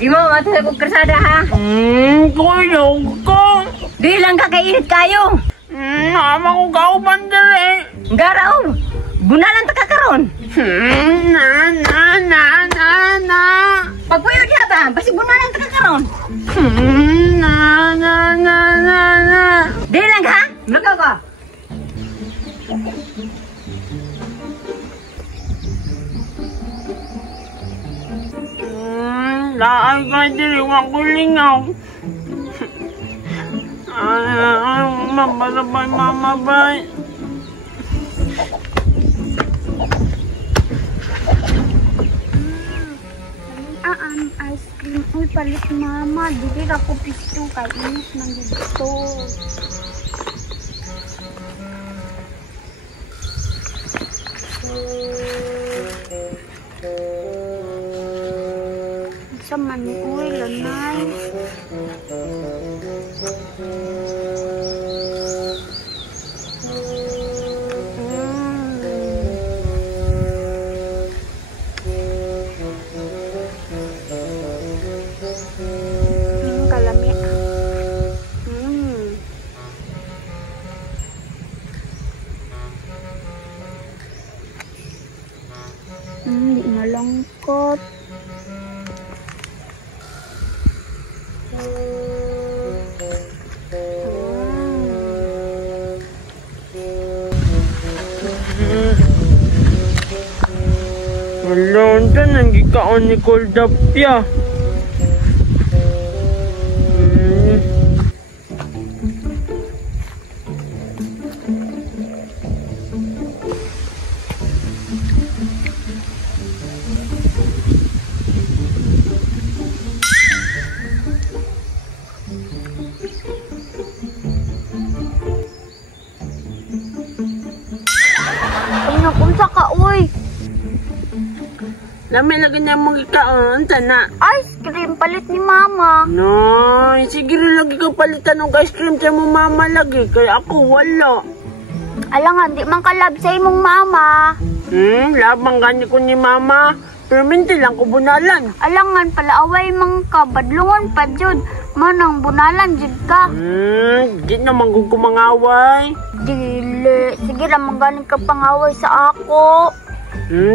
Di mo matulog og krasada ha? Kuyog ko. Di lang kakainit kayo. Nama ko kauban dere. Garaw, bunalan ta kakaron. Na. Pagpuyo diha ba? Basi bunalan ta kakaron. Na. Di lang ha? Lugaw ka. Laay ka diri wa ko lingaw. Mabay mama bay. Ice cream. Uy, palit mama. Dili ako pisto. Kay inis man dito. Sa man, uy, lanay. Kalami. Di nalangkot. Wala, ito nang gikaon ni Koldapya. Ay, nakunsa ka, uy. Lami lagi na mong gikaon, tana. Ice cream, palit ni mama. No, sige rin lagi ka palitan ng ice cream sa mo mama lagi. Kaya ako wala. Alangan, di man kalab sa imong mama. Labang gani ko ni mama. Pero minti lang ko bunalan. Alangan, palaaway mang ka. Badlungan pa, Jud. Manang bunalan, Jud ka. Di naman ko kumangaway. Dili. Sige lang, magaling ka pangaway sa ako.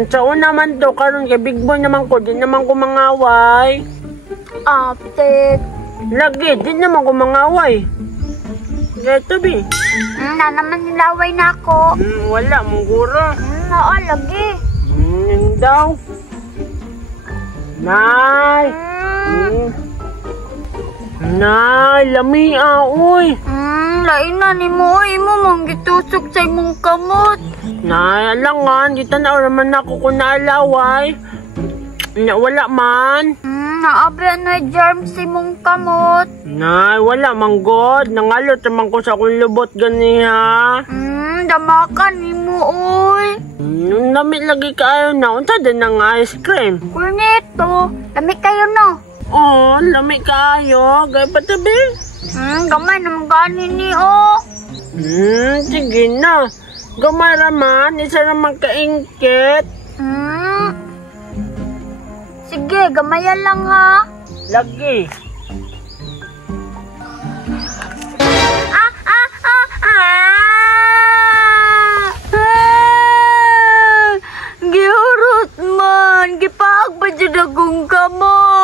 Sa una man to, karon kay big boy naman ko, di naman ko mangaway. Update. Lagi, di naman ko mangaway. Gato bi. Na naman nilaway na ako. Wala, mungura. Oo, lagi. Yun daw. Nay. Nay, lami uy. Lain na ni mo. Imo mong gitusok sa imong kamot. Nay, alangan, di tanaw naman ako kung naalaway. Wala man. Naabi na germs sa imong kamot. Nay, wala man god. Nangalot naman ko sa akong lubot ganiha. Damakan ni mo, uy. Lamig lagi kayo na. Unta din ng ice cream. Corneto, lamig kayo no. Oh, lamig kayo. Gaya pa tabi. Gamay naman gani ni o. Sige na. Gamay raman. Isa naman kaingkit. Sige, gamayan lang ha. Lagi. Gihurot man. Gipaag ba dyan akong kamot?